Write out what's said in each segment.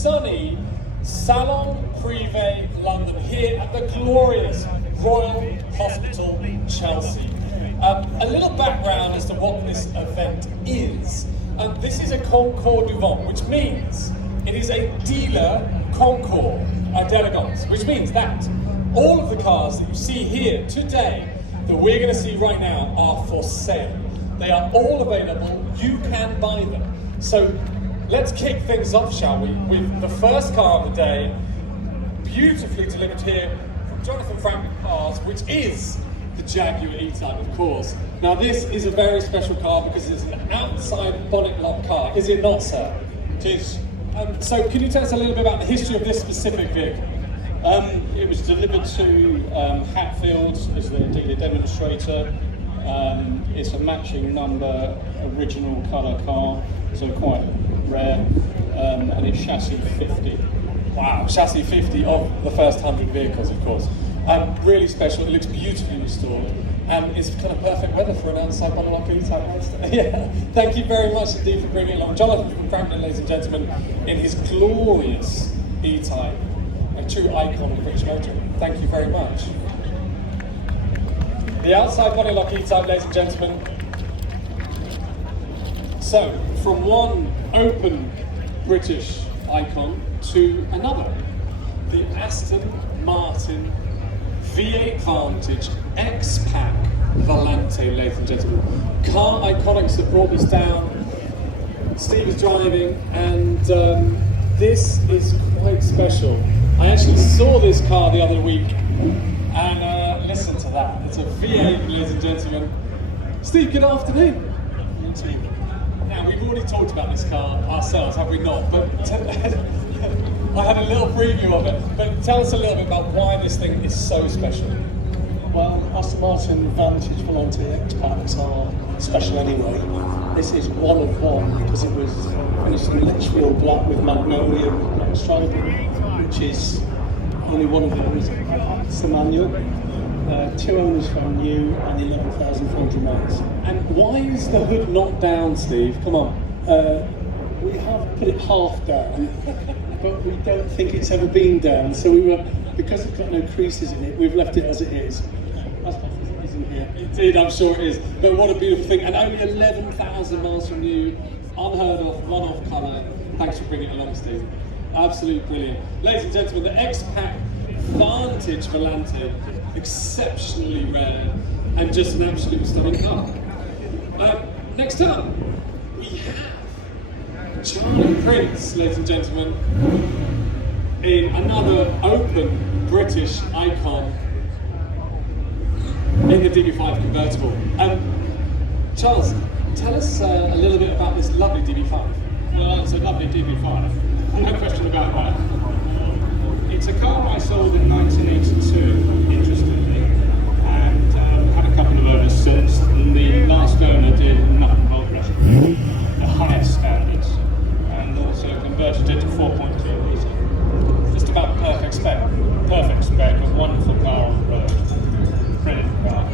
sunny Salon Privé London here at the glorious Royal Hospital, Chelsea. A little background as to what this event is. This is a Concours de Vente, which means it is a dealer concours d'élégance, which means that all of the cars that you see here today, that we're going to see right now, are for sale. They are all available, you can buy them. So let's kick things off, shall we, with the first car of the day, beautifully delivered here from Jonathan Franklin Cars, which is the Jaguar E-Type, of course. Now this is a very special car because it's an outside bonnet lock car, is it not, sir? It is. So can you tell us a little bit about the history of this specific vehicle? It was delivered to Hatfield as the dealer demonstrator. It's a matching number, original colour car, so quite rare, and it's chassis 50. Wow, chassis 50 of the first 100 vehicles, of course. Really special, it looks beautifully restored, and it's kind of perfect weather for an outside bonnet lock E-Type. Yeah, thank you very much indeed for bringing it along. Jonathan from Franklin, ladies and gentlemen, in his glorious E-Type, a true icon of British motoring. Thank you very much. The outside bonnet lock E-Type, ladies and gentlemen. So, from one open British icon to another, the Aston Martin V8 Vantage X-Pack Volante, ladies and gentlemen. Car iconics that brought this down. Steve is driving, and this is quite special. I actually saw this car the other week, and listen to that. It's a V8, ladies and gentlemen. Steve, good afternoon. Now, we've already talked about this car ourselves, have we not? But I had a little preview of it, but tell us a little bit about why this thing is so special. Well, Aston Martin Vantage Volante X-Packs are special anyway. This is one of one because it was finished in Litchfield black with magnolia with black striping, which is only one of those. It's the manual. 2 owners from new and 11,400 miles. And why is the hood not down, Steve? Come on. We have put it half down, but we don't think it's ever been down. So because it's got no creases in it, we've left it as it is. As best as it is in here. Indeed, I'm sure it is. But what a beautiful thing. And only 11,000 miles from new, unheard of, one-off colour. Thanks for bringing it along, Steve. Absolutely brilliant. Ladies and gentlemen, the X-Pack Vantage Volante, exceptionally rare and just an absolutely stunning car. Next up, we have Charlie Prince, ladies and gentlemen, in another open British icon in the DB5 convertible. Charles, tell us a little bit about this lovely DB5. Well, it's a lovely DB5, no question about that. It's a car I sold in 1982, interestingly, and had a couple of owners since. And the last owner did nothing but the highest standards, and also converted it to 4.2 litre. Just about perfect spec, a wonderful car on the road, brilliant car,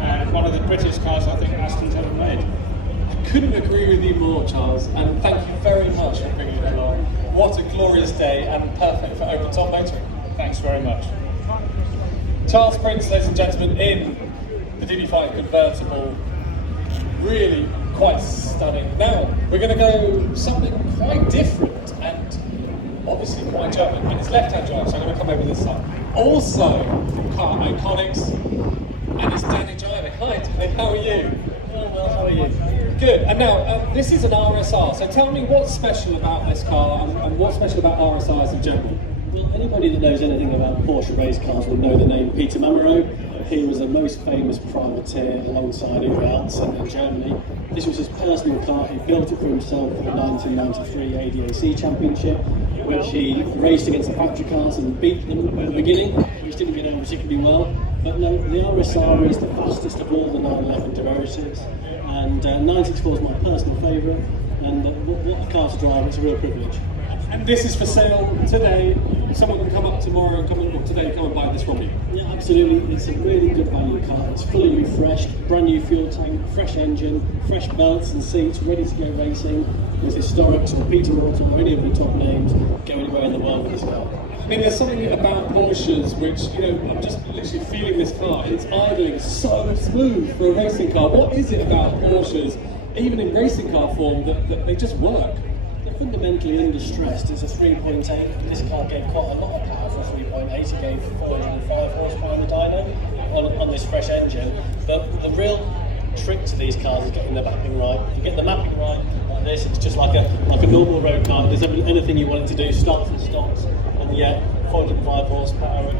and one of the British cars I think Aston's ever made. I couldn't agree with you more, Charles, and thank you very much for bringing it along. What a glorious day and perfect for open top motoring. Thanks very much. Charles Prince, ladies and gentlemen, in the DB5 convertible. Really quite stunning. Now, we're going to go something quite different and obviously quite German. And it's left-hand drive, so I'm going to come over this side. Also, car iconics, and it's Danny driving. Hi, Danny, how are you? Well, how are you? Good. And now, this is an RSR, so tell me what's special about this car and what's special about RSRs in general. Well, anybody that knows anything about Porsche race cars will know the name Peter Mamero. He was the most famous privateer alongside Uwe Altsen in Germany. This was his personal car. He built it for himself for the 1993 ADAC Championship, which he raced against the factory cars and beat them at the beginning, which didn't go down particularly well. But no, the RSR is the fastest of all the 911 derivatives, and 964 is my personal favourite, and what a car to drive, it's a real privilege. And this is for sale today. Someone can come up tomorrow and come and buy this from you. Yeah, absolutely. It's a really good value car. It's fully refreshed, brand new fuel tank, fresh engine, fresh belts and seats, ready to go racing. There's historics or Peter Morton or any of the top names. Go anywhere in the world with this car. I mean, there's something about Porsches which, I'm just literally feeling this car. It's idling so smooth for a racing car. What is it about Porsches, even in racing car form, that they just work? They're fundamentally understressed. It's a 3.8. This car gave quite a lot of power for a 3.8. It gave 405 horsepower in the dyno on this fresh engine. But the real trick to these cars is getting the mapping right. If you get the mapping right like this, it's just like a normal road car. There's anything you want it to do, starts and stops, and yet 405 horsepower,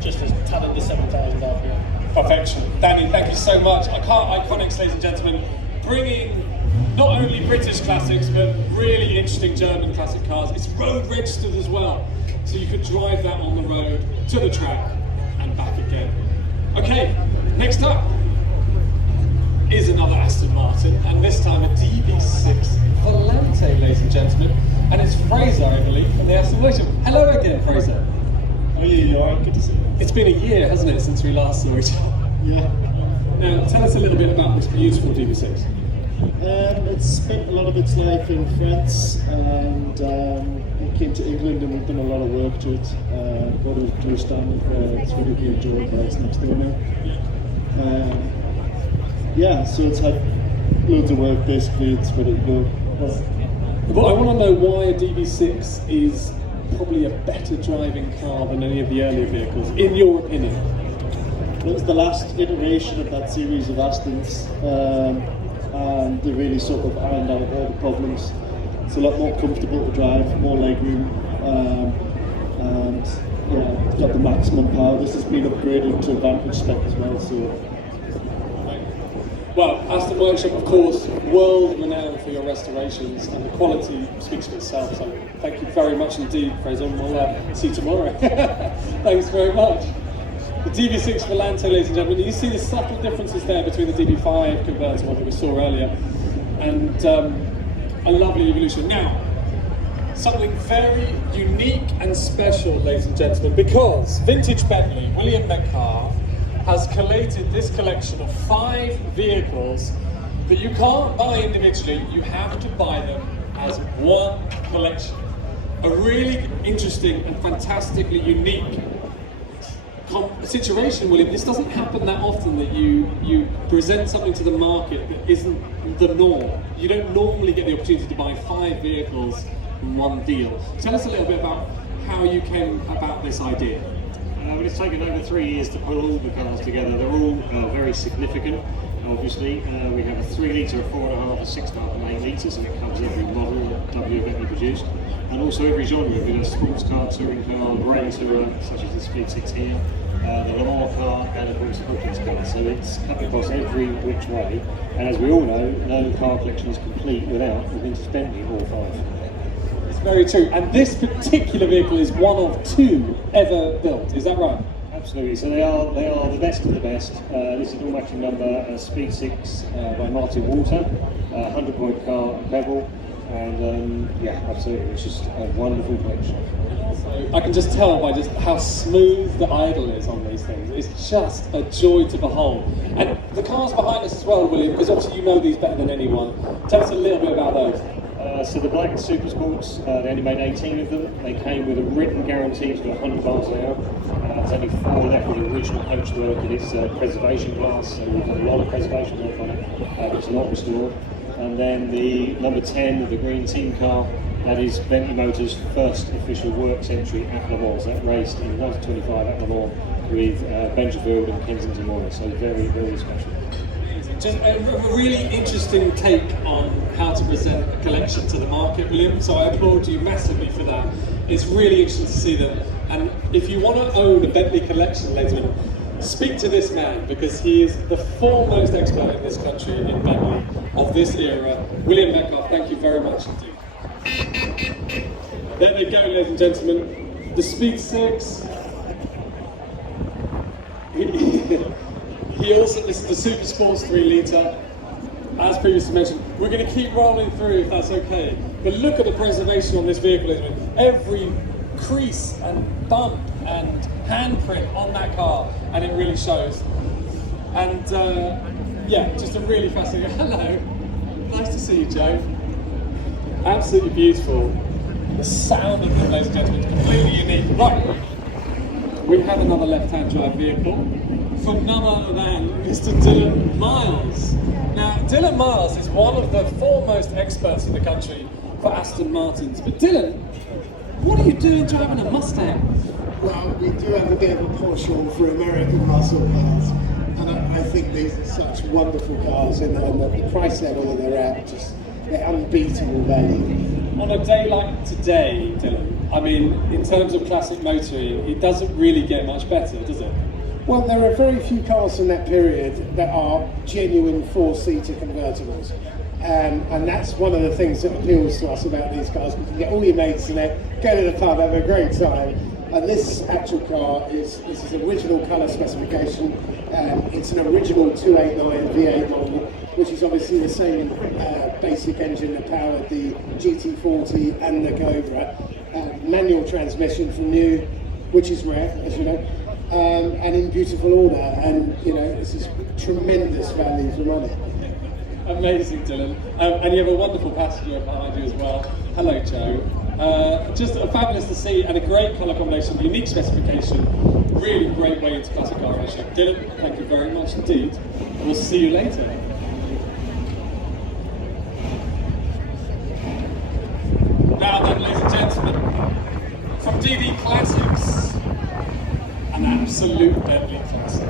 just as talent to 7,000 RPM. Perfection. Danny, thank you so much. Iconics, ladies and gentlemen, bringing not only British classics, but really interesting German classic cars. It's road registered as well, so you could drive that on the road to the track and back again. Okay, next up is another Aston Martin, and this time a DB6 Volante, ladies and gentlemen. And it's Fraser, I believe, from the Aston Workshop. Hello again, Fraser. How are you? You alright? Good to see you. It's been a year, hasn't it, since we last saw each other? Yeah. Now, tell us a little bit about this beautiful DB6. It's spent a lot of its life in France, and it came to England, and we've done a lot of work to it. Got it to a standard where it's really being enjoyed by its next door now. Yeah, so it's had loads of work. Basically, it's ready to go. But I want to know why a DB6 is probably a better driving car than any of the earlier vehicles, in your opinion. It was the last iteration of that series of Astons, and they really sort of ironed out all the problems. It's a lot more comfortable to drive, more legroom, and yeah, it's got the maximum power. This has been upgraded to Vantage spec as well. So. Well, Aston Workshop, of course, world renowned for your restorations, and the quality speaks for itself. So thank you very much indeed, Fraser. We'll see you tomorrow. Thanks very much. The DB6 Volante, ladies and gentlemen, you see the subtle differences there between the DB5 convertible that we saw earlier, and a lovely evolution. Now, something very unique and special, ladies and gentlemen, because Vintage Bentley, William Metcalf, has collated this collection of 5 vehicles that you can't buy individually, you have to buy them as one collection. A really interesting and fantastically unique situation, William. This doesn't happen that often, that you present something to the market that isn't the norm. You don't normally get the opportunity to buy 5 vehicles in one deal. Tell us a little bit about how you came about this idea. Well, it's taken over 3 years to pull all the cars together. They're all very significant, obviously. We have a 3 litre, a 4.5, a 6.5 and 8 litres, and it covers every model that W have ever produced. And also every genre. We've got a sports car, touring car, grand tourer, such as the Speed 6 here, the Le Mans car, and of course the Brooklands car. So it's cut across every which way. And as we all know, no car collection is complete without the Vintage Bentley all 5. Very true, and this particular vehicle is one of 2 ever built, is that right? Absolutely, so they are the best of the best. This is an all-matching number, Speed 6 by Martin Walter, 100-point car at Bevel, and yeah, absolutely, it's just a wonderful collection. I can just tell by just how smooth the idle is on these things. It's just a joy to behold. And the cars behind us as well, William, because obviously you know these better than anyone. Tell us a little bit about those. So the black Super Sports, they only made 18 of them. They came with a written guarantee to 100 miles an hour. There's only 4 left with the original coachwork, and it's preservation glass, so we've got a lot of preservation work on it. It's not restored. And then the number 10, the green team car, that is Bentley Motors' first official works entry at Le Mans. That raced in 1925 at Le Mans with Benjafield and Kensington Morris, so very, very special. Just a really interesting take on how to present a collection to the market, William, so I applaud you massively for that. It's really interesting to see them, and if you want to own a Bentley collection, ladies and gentlemen, speak to this man, because he is the foremost expert in this country in Bentley of this era. William Metcalf, thank you very much indeed. There they go, ladies and gentlemen, the Speed 6. He also, this is the Super Sports 3 litre. As previously mentioned, We're going to keep rolling through if that's okay. But look at the preservation on this vehicle, isn't it? Every crease and bump and handprint on that car, and it really shows. And yeah, just a really fascinating. Hello, nice to see you, Joe. Absolutely beautiful. The sound of them, ladies and gentlemen, is completely unique. Right, we have another left-hand drive vehicle from none other than Mr. Dylan Miles. Now, Dylan Miles is one of the foremost experts in the country for Aston Martins. But Dylan, what are you doing driving a Mustang? Well, we do have a bit of a penchant for American muscle cars, and I think these are such wonderful cars, and the price level that they're at, just they're unbeatable value. On a day like today, Dylan, I mean, in terms of classic motoring, it doesn't really get much better, does it? Well, there are very few cars from that period that are genuine four-seater convertibles. And that's one of the things that appeals to us about these cars. You can get all your mates in it, go to the pub, have a great time. And this actual car is original colour specification. It's an original 289 V8 model, which is obviously the same basic engine that powered the GT40 and the Cobra. Manual transmission from new, which is rare, as you know. And in beautiful order, and you know, this is tremendous value for money. Amazing, Dylan. And you have a wonderful passenger behind you as well. Hello, Joe. Just fabulous to see, and a great colour combination, unique specification, really great way into classic car ownership. Dylan, thank you very much indeed. We'll see you later. Now then, ladies and gentlemen, from DD Classics, an absolute deadly classic.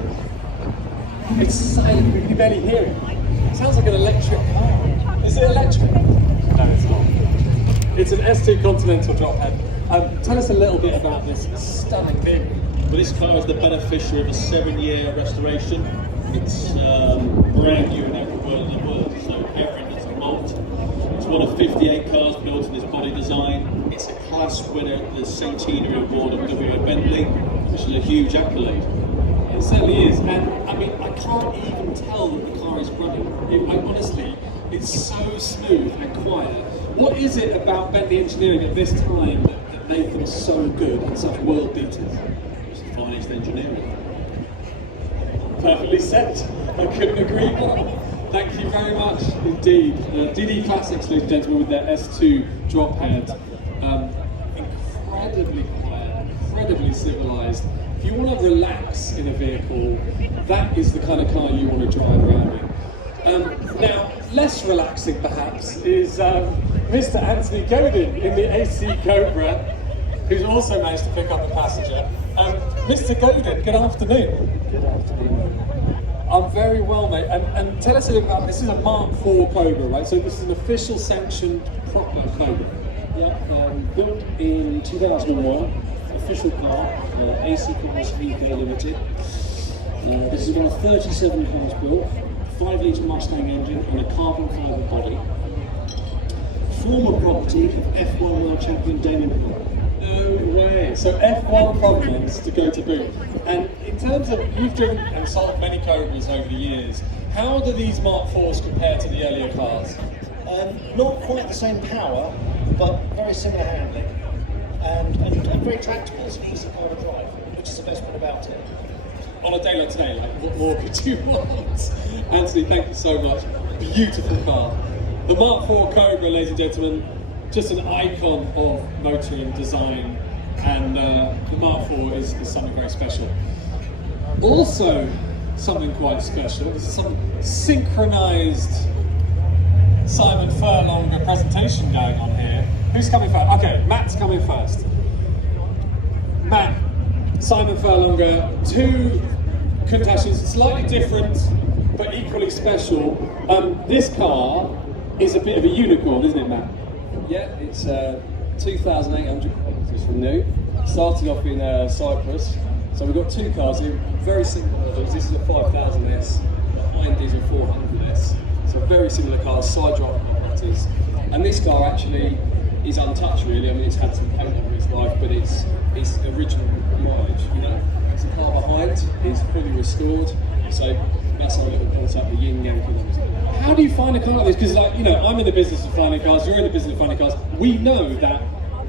It's silent, we can barely hear it. It sounds like an electric car. Is it electric? No, it's not. It's an S2 Continental drop head. Tell us a little bit about this stunning vehicle. Well, this car is the beneficiary of a 7-year restoration. It's brand new in every word of the word, so everything is a mold. It's one of 58 cars built in this body design. It's a class winner at the Centenary Award of W.A. Bentley, which is a huge accolade. It certainly is, and I mean, I can't even tell that the car is running. Honestly, it's so smooth and quiet. What is it about Bentley engineering at this time that made them so good and such world beaters? It's the finest engineering. Perfectly said. I couldn't agree more. Thank you very much indeed. DD Classics, ladies and gentlemen, with their S2 drop head. Incredibly quiet, incredibly civilised. If you want to relax in a vehicle, that is the kind of car you want to drive around in. Now, less relaxing perhaps is Mr. Anthony Godin in the AC Cobra, who's also managed to pick up a passenger. Mr. Godin, good afternoon. Good afternoon. I'm very well, mate. And tell us a bit about, this is a Mark IV Cobra, right? So this is an official sanctioned proper Cobra. Yeah, built in 2001. Official car, AC Cars UK Limited. This is one of 37 cars built, 5-litre Mustang engine on a carbon fibre body. Former property of F1 World Champion Damien Hill. No way. So F1 provenance to go to boot. And in terms of, you've driven and sold many Cobras over the years, how do these Mark IVs compare to the earlier cars? Not quite the same power, but very similar handling. And very tractable, it's an easy car to drive, which is the best bit about it. On a day like today, like, what more could you want? Anthony, thank you so much. Beautiful car. The Mark IV Cobra, ladies and gentlemen, just an icon of motoring design, and the Mark IV is something very special. Also, something quite special, this is some synchronised Simon Furlonger presentation going on here. Who's coming first? Okay, Matt's coming first. Matt, Simon Furlonger, two contestants, slightly different but equally special. This car is a bit of a unicorn, isn't it, Matt? Yeah, it's 2,800 kilometres from new. Started off in Cyprus. So we've got two cars here, very similar models. This is a 5000S, behind these are 400S. So very similar cars, side drive properties. And this car actually is untouched really. I mean, it's had some paint over its life, but it's original mileage, you know. It's the car behind is fully restored. So that's our little concept, the yin yang kilometers. How do you find a car like this? Because, like, you know, I'm in the business of finding cars, you're in the business of finding cars. We know that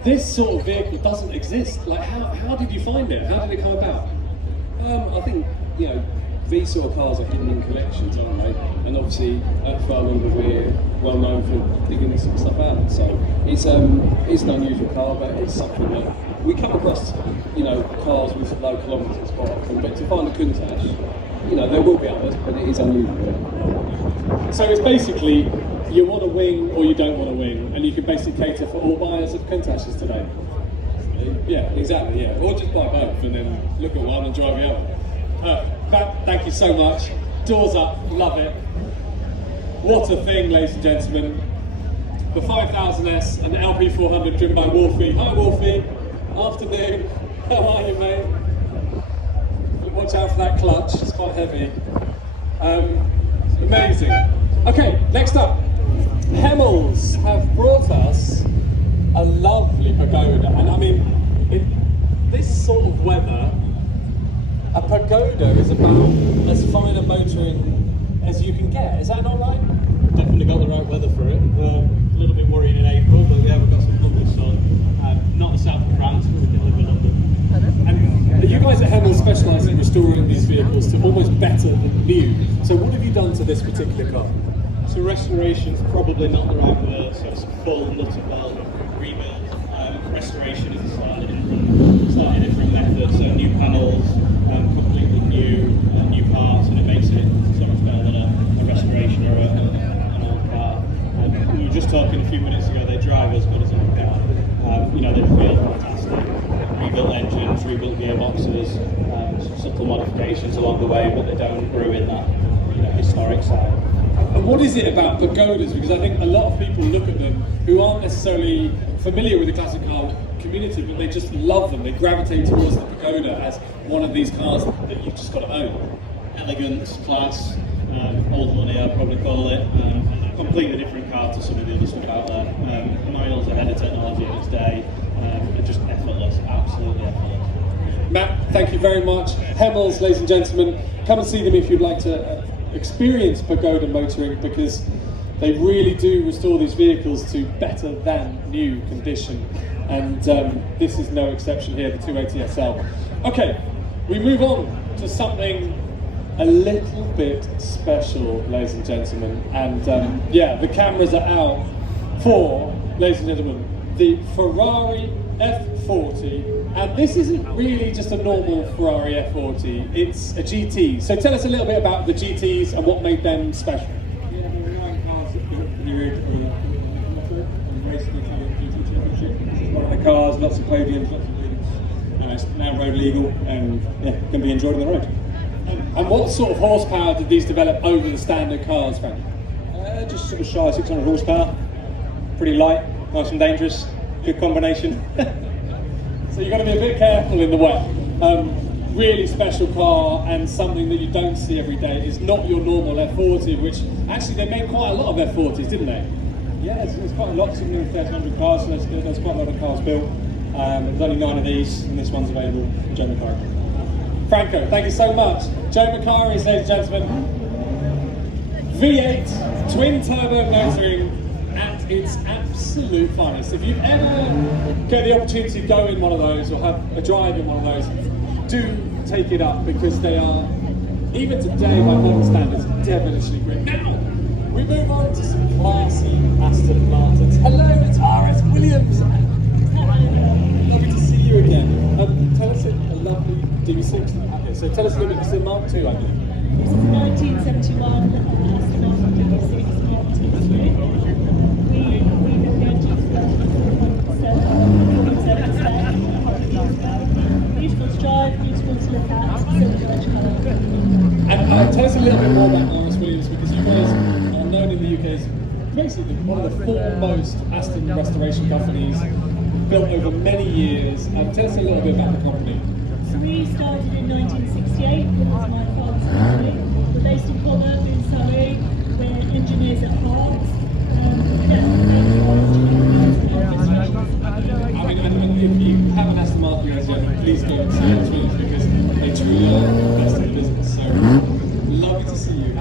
this sort of vehicle doesn't exist. Like, how did you find it? How did it come about? I think, you know, these sort of cars are hidden in collections, aren't they? And obviously, at Salon we're well known for digging this sort of stuff out. So it's an unusual car, but it's something that we come across, you know, cars with low kilometres quite often. But to find a Countach, you know, there will be others, but it is unusual. So it's basically, you want a wing or you don't want a wing, and you can basically cater for all buyers of Countaches today. Yeah, exactly, yeah. Or just buy both and then look at one and drive the other. Matt, thank you so much. Doors up, love it. What a thing, ladies and gentlemen. The 5000S and the LP400 driven by Wolfie. Hi Wolfie, afternoon. How are you, mate? Watch out for that clutch, it's quite heavy. Amazing. Okay, next up. Hemmels have brought us a lovely pagoda, and I mean, in this sort of weather, a pagoda is about as fine a motoring as you can get. Is that not right? Definitely got the right weather for it. A little bit worried in April, but yeah, we've got some lovely sun. Not the south of France, but we can live in London. And you guys at Hemmels specialise in restoring these vehicles to almost better than new. So what have you done to this particular car? So restoration's probably not the right word, so it's a full nut and bolt rebuild. Restoration is a slightly different method, so new panels, completely new parts, and it makes it so much better than a restoration or an old car. We were just talking a few minutes ago, they drive as good as a new car. You know, they feel fantastic. Rebuilt engines, rebuilt gearboxes, some subtle modifications along the way, but they don't ruin that, you know, historic side. And what is it about pagodas? Because I think a lot of people look at them who aren't necessarily familiar with the classic car community, but they just love them. They gravitate towards the pagoda as one of these cars that you've just got to own. Elegance, class, old money I'd probably call it. Completely different car to some of the other stuff out there. Miles ahead of technology in its day, and just effortless, absolutely effortless. Matt, thank you very much. Hemmels, ladies and gentlemen, come and see them if you'd like to experience pagoda motoring, because they really do restore these vehicles to better than new condition, and this is no exception here, the 280SL. Okay, we move on to something a little bit special, ladies and gentlemen, and yeah, the cameras are out for, ladies and gentlemen, the Ferrari F40, and this isn't really just a normal Ferrari F40, it's a GT. So tell us a little bit about the GTs and what made them special. Yeah, there were 9 cars that built the period and raced the Italian GT Championship. This is one of the cars, lots of podiums, lots of wins, and it's now road legal and yeah, can be enjoyed on the road. And what sort of horsepower did these develop over the standard cars, Frank? Just sort of shy of 600 horsepower, pretty light, nice and dangerous, good combination. So you've got to be a bit careful in the wet. Really special car, and something that you don't see every day. Is not your normal F40, which actually they made quite a lot of F40s, didn't they? Yeah, there's quite a lot, 1,300 cars, so there's quite a lot of cars built. There's only 9 of these, and this one's available from Joe McCarthy. Franco, thank you so much. Joe McCarthy, ladies and gentlemen. V8 twin turbo motoring at its absolute finest. If you ever get the opportunity to go in one of those or have a drive in one of those, do take it up, because they are, even today by modern standards, devilishly great. Now, we move on to some classy Aston Martins. Hello, it's RS Williams. Lovely to see you again. Tell us a lovely DB6 that you have here. So tell us a little bit, it's a Mark II, I believe. This is 1971 Aston Martin DB6 Mark II. We built the engines for 100% spec, beautiful to drive, beautiful to look at, silver edge colour. And tell us a little bit more about RS Williams, because you guys are known in the UK as basically one of the foremost Aston restoration companies, built over many years. Tell us a little bit about the company. So we started in 1968, it was my father's company. We're based in Cobham in Surrey, we're engineers at heart. I mean, if you have an Aston Martin you guys yet, please go and see RS Williams, because they truly are the best in the business. So, lovely to see you.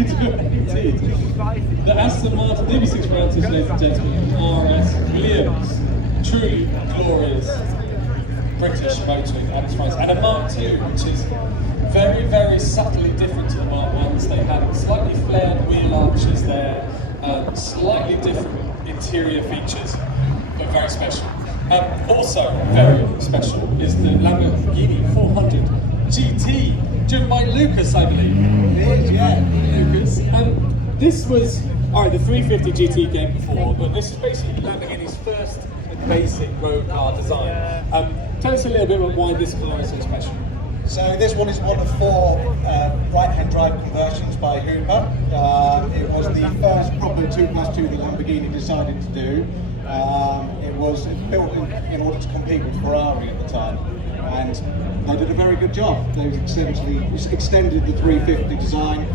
You do indeed. The Aston Martin DB6 Vantage, ladies and gentlemen, RS Williams. Truly glorious British motoring at its finest. And a Mark II, which is very, very subtly different to the Mark I's. They had slightly flared wheel arches there, slightly different interior features, but very special. Also very special is the Lamborghini 400 GT, driven by Lucas, I believe. It is, yeah. Lucas. This was, alright, the 350 GT came before, but this is basically Lamborghini's first basic road car design. Tell us a little bit about why this car is so special. So this one is one of 4 right-hand drive conversions by Hooper. It was the first proper 2+2 that Lamborghini decided to do. It was built in order to compete with Ferrari at the time, and they did a very good job. They essentially extended the 350 design,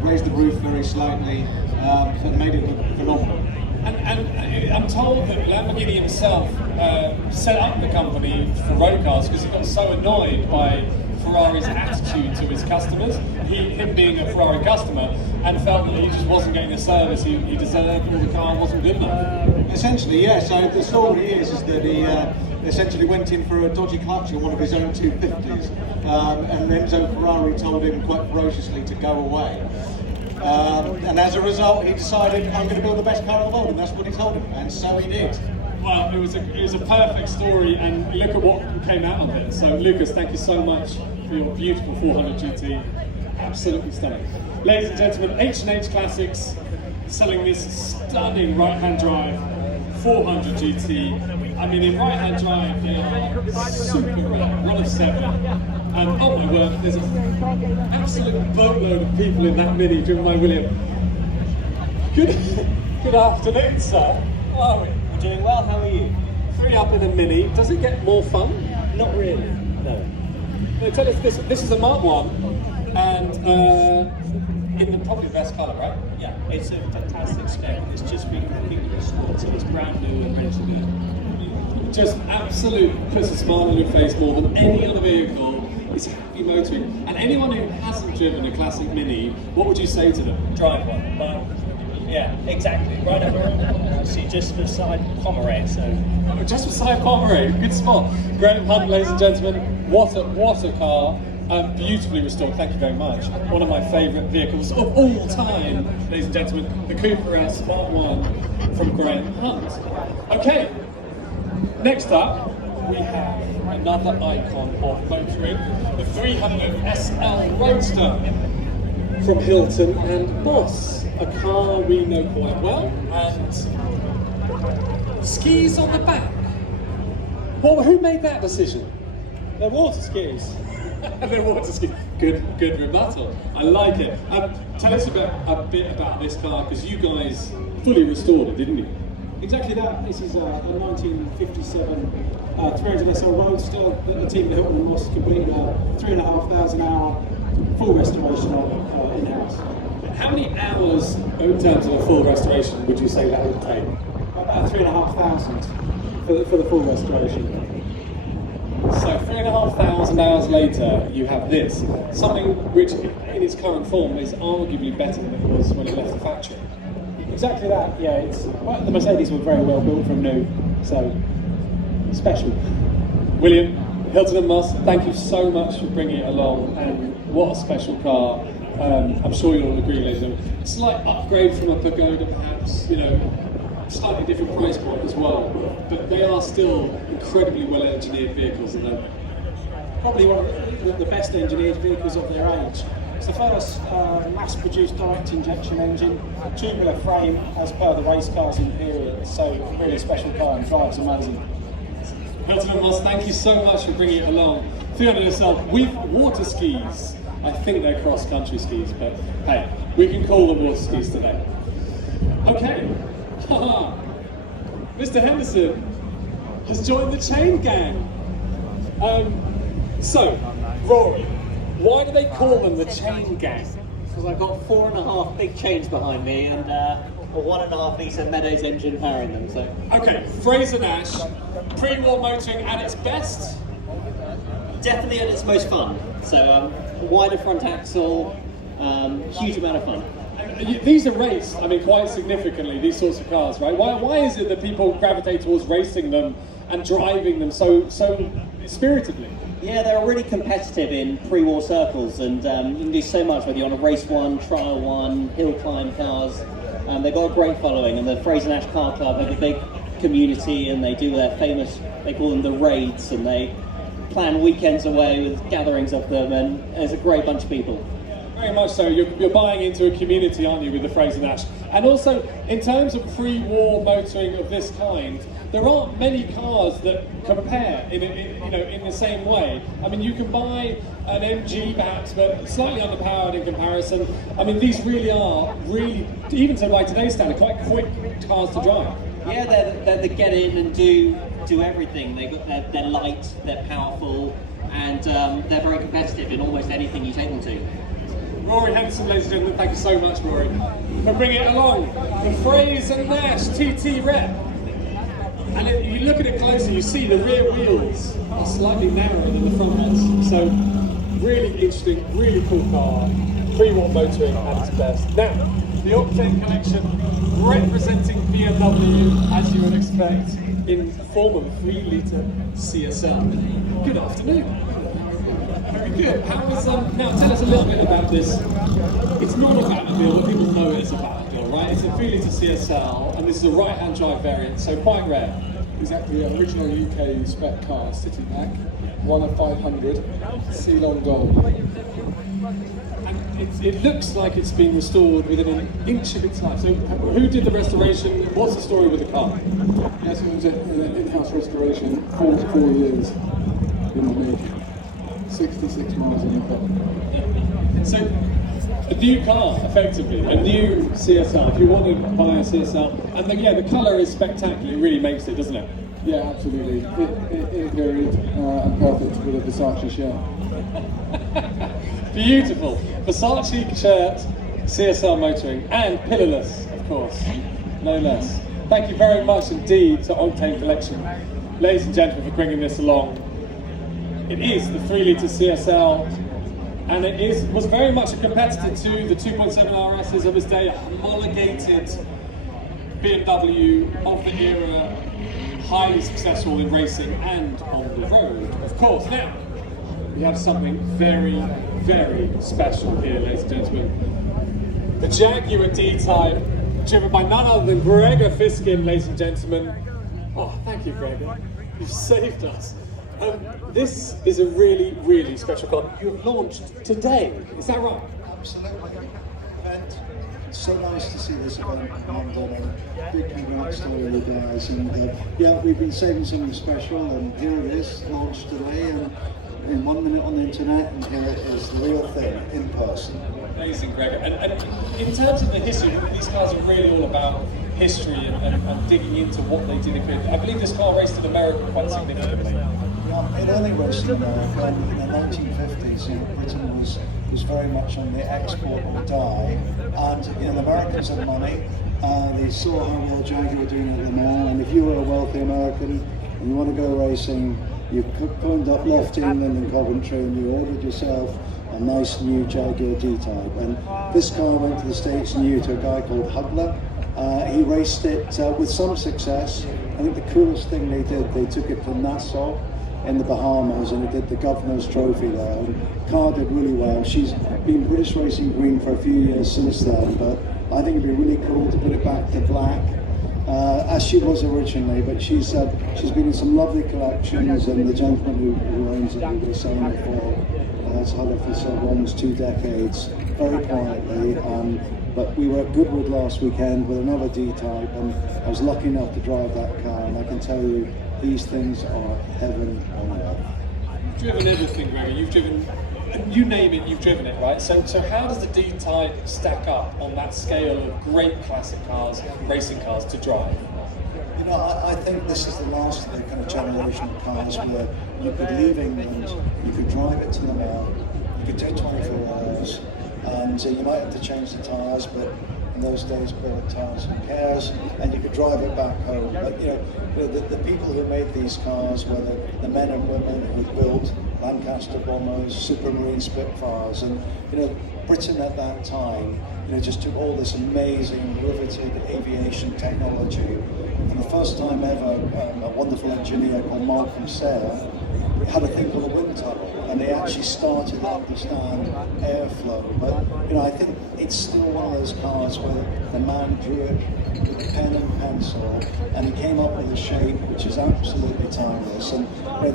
raised the roof very slightly, and made it look phenomenal. And I'm told that Lamborghini himself set up the company for road cars because he got so annoyed by Ferrari's attitude to his customers, him being a Ferrari customer, and felt that he just wasn't getting the service he deserved, or the car wasn't good enough. Essentially, yeah. So the story is that he essentially went in for a dodgy clutch on one of his own 250s, and Enzo Ferrari told him quite ferociously to go away. And as a result, he decided, I'm going to build the best car in the world, and that's what he told him, and so he did. Well, it was a perfect story, and look at what came out of it. So, Lucas, thank you so much for your beautiful 400 GT. Absolutely stunning. Ladies and gentlemen, H&H Classics selling this stunning right-hand drive 400 GT. I mean, in right-hand drive, they are super rare, 1 of 7. And oh my word, there's an absolute boatload of people in that Mini driven by William. Good afternoon, sir. How are we? Doing well, how are you? 3 up in a Mini. Does it get more fun? Not really, no. No, tell us this is a Mark 1, and in the probably the best colour, right? Yeah, it's a fantastic spec. It's just been completely restored, so it's brand new and ready to go. Just absolute puts a smile on your face more than any other vehicle. It's happy motoring. And anyone who hasn't driven a classic Mini, what would you say to them? Drive one, but yeah, exactly. Right over, see, just beside Pomeray, so. Oh, just beside Pomeray, good spot. Graham Hunt, ladies and gentlemen, what a car. Beautifully restored, thank you very much. One of my favourite vehicles of all time, ladies and gentlemen, the Cooper S Part 1 from Graham Hunt. Okay, next up, we have another icon of motoring, the 300 SL Roadster from Hilton and Boss, a car we know quite well, and skis on the back. Well, who made that decision? They're water skis. They're water skis. Good rebuttal. I like it. Tell us a bit about this car, because you guys fully restored it, didn't you? Exactly that. This is a 1957 300 SL Roadster that the team at Hilton and Moss completed a 3,500 hour full restoration of in-house. How many hours in terms of a full restoration would you say that would take? About 3,500 for the full restoration. So 3,500 hours later, you have this, something which in its current form is arguably better than it was when it left the factory. Exactly that, yeah. The Mercedes were very well built from new, so special. William, Hilton and Moss, thank you so much for bringing it along, and what a special car. I'm sure you'll agree, ladies and gentlemen. Slight upgrade from a Pagoda, perhaps, slightly different price point as well, but they are still incredibly well engineered vehicles, and they're probably one of the best engineered vehicles of their age. It's the first mass-produced direct injection engine, tubular frame as per the race cars in period, so really special car and drives amazing. Hilton and Moss, thank you so much for bringing it along. 300 SL with water skis. I think they're cross-country skis, but hey, we can call them water skis today. Okay, Mr. Henderson has joined the chain gang. So, Rory, why do they call them the chain gang? Because I've got 4.5 big chains behind me and a 1.5 litre Meadows engine powering them. So. Okay, Fraser Nash, pre-war motoring at its best? Definitely at its most fun. So wider front axle, huge amount of fun. these are raced, I mean, quite significantly, these sorts of cars, right? Why is it that people gravitate towards racing them and driving them so spiritedly? Yeah, they're really competitive in pre-war circles, and you can do so much whether you're on a race one, trial one, hill climb cars. They've got a great following, and the Fraser Nash Car Club have a big community, and they do their famous, they call them the raids, and they plan weekends away with gatherings of them, and there's a great bunch of people. Very much so. You're buying into a community, aren't you, with the Fraser Nash? And also, in terms of pre-war motoring of this kind, there aren't many cars that compare in the same way. I mean, you can buy an MG perhaps, but slightly underpowered in comparison. I mean, these really are, even by today's standard, quite quick cars to drive. Yeah, they're the get in and do everything. They're light, they're powerful, and they're very competitive in almost anything you take them to. Rory Henderson, ladies and gentlemen, thank you so much, Rory, for bringing it along. The Fraser Nash TT Rep. And if you look at it closer, you see the rear wheels are slightly narrower than the front ones. So, really interesting, really cool car. Pre-war motoring at its best. Now, the Octane Collection representing BMW, as you would expect, in the form of a 3-litre CSL. Good afternoon. Very good. How is now tell us a little bit about this. It's not a Batmobile, but people know it is a Batmobile, right? It's a 3-litre CSL, and this is a right-hand drive variant, so quite rare. Exactly, original UK spec car, City Pack, 1 of 500, Salon Gold. And it looks like it's been restored within an inch of its life. So who did the restoration? What's the story with the car? Yes, it was an in-house restoration, 44 years in the making. 66 miles in the car. So, a new car, effectively, a new CSL. If you want to buy a CSL, and the colour is spectacular. It really makes it, doesn't it? Yeah, absolutely. In period and perfect with a Versace shirt. Beautiful. Versace shirt, CSL motoring, and pillarless, of course, no less. Thank you very much indeed to Octane Collection, ladies and gentlemen, for bringing this along. It is the 3-litre CSL, and it was very much a competitor to the 2.7 RSs of its day, a homologated BMW of the era, highly successful in racing and on the road, of course. Now, we have something very, very special here, ladies and gentlemen. The Jaguar D-Type, driven by none other than Gregor Fiskin, ladies and gentlemen. Oh, thank you, Gregor. You've saved us. This is a really, really special car. You have launched today, is that right? Absolutely. And it's so nice to see this event in London, and big congrats to all the guys. And yeah, we've been saving something special, and here it is, launched today, and in 1 minute on the internet, and here it is, the real thing, in person. Amazing, Gregor. And in terms of the history, these cars are really all about history and digging into what they did. I believe this car raced in America quite significantly. It only raced in America, and in the 1950s, Britain was very much on the export or die, and the Americans had money. They saw how well Jaguar were doing at Le Mans, and if you were a wealthy American and you want to go racing, you phoned up Loft England and Coventry, and you ordered yourself a nice new Jaguar D-Type. And this car went to the States new to a guy called Hubler. He raced it with some success. I think the coolest thing they did, they took it to Nassau in the Bahamas, and it did the Governor's Trophy there. And the car did really well. She's been British Racing Green for a few years since then, but I think it'd be really cool to put it back to black, as she was originally. But she's been in some lovely collections, and the gentleman who owns it, who was selling it for, has had it for so almost 2 decades, very quietly. But we were at Goodwood last weekend with another D-Type, and I was lucky enough to drive that car, and I can tell you, these things are heaven on earth. You've driven everything, Gregor. You've driven, you name it, you've driven it, right? So how does the D-Type stack up on that scale of great classic cars, racing cars to drive? You know, I think this is the last of the kind of generation of cars where you could leave England, you could drive it to Le Mans, you could do 24 hours, and you might have to change the tyres, but in those days, built tyres and cares, and you could drive it back home. But the people who made these cars, whether the men and women who built Lancaster bombers, Supermarine Spitfires, and Britain at that time just took all this amazing riveted aviation technology, and the first time ever a wonderful engineer called Malcolm Sayre had a thing called a wind tunnel, and they actually started to understand airflow. But I think it's still one of those cars where the man drew it with pen and pencil, and he came up with a shape which is absolutely timeless. And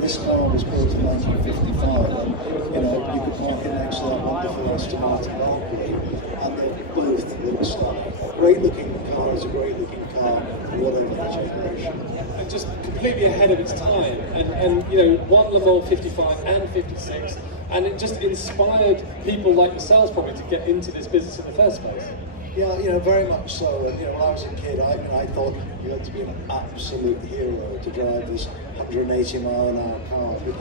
this car was built in 1955, and you could park it next to that wonderful Aston Martin Valkyrie, and they both look stunning. Great looking car is a great looking car, whatever the generation. And just completely ahead of its time, and won Le Mans 55 and 56, and it just inspired people like yourselves probably to get into this business in the first place. Yeah, very much so. And when I was a kid, I thought you had to be an absolute hero to drive this 180 mile an hour car. But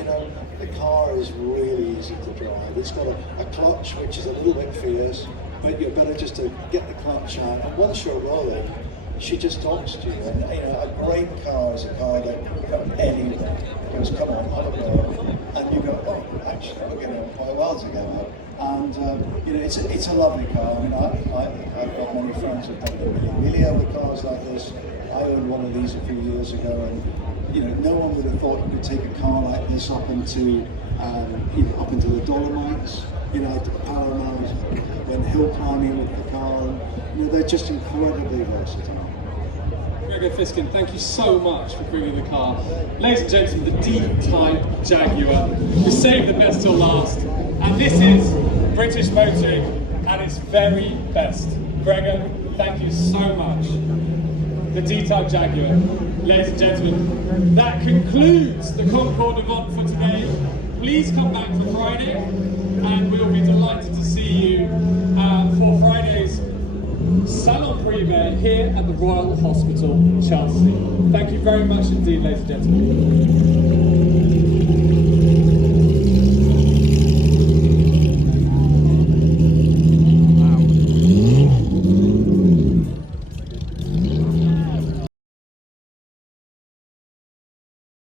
the car is really easy to drive. It's got a clutch which is a little bit fierce, but you're better just to get the clutch out. And once you're rolling, she just talks to you. And a great car is a car that anyone goes, come on, have a go. And you go, oh, actually, we're getting on quite well together. And it's a lovely car. I mean, I've got many friends who've done really with cars like this. I owned one of these a few years ago, and no one would have thought you could take a car like this up into the Dolomites. To Palomares, went hill climbing with the car, and they're just incredibly versatile. Gregor Fiskin, thank you so much for bringing the car. Ladies and gentlemen, the D-Type Jaguar. We saved the best till last, and this is British motoring at its very best. Gregor, thank you so much. The D-Type Jaguar. Ladies and gentlemen, that concludes the Concours de Vente for today. Please come back for Friday, and we'll be delighted to see you for Friday's Salon Privé here at the Royal Hospital, Chelsea. Thank you very much indeed, ladies and gentlemen.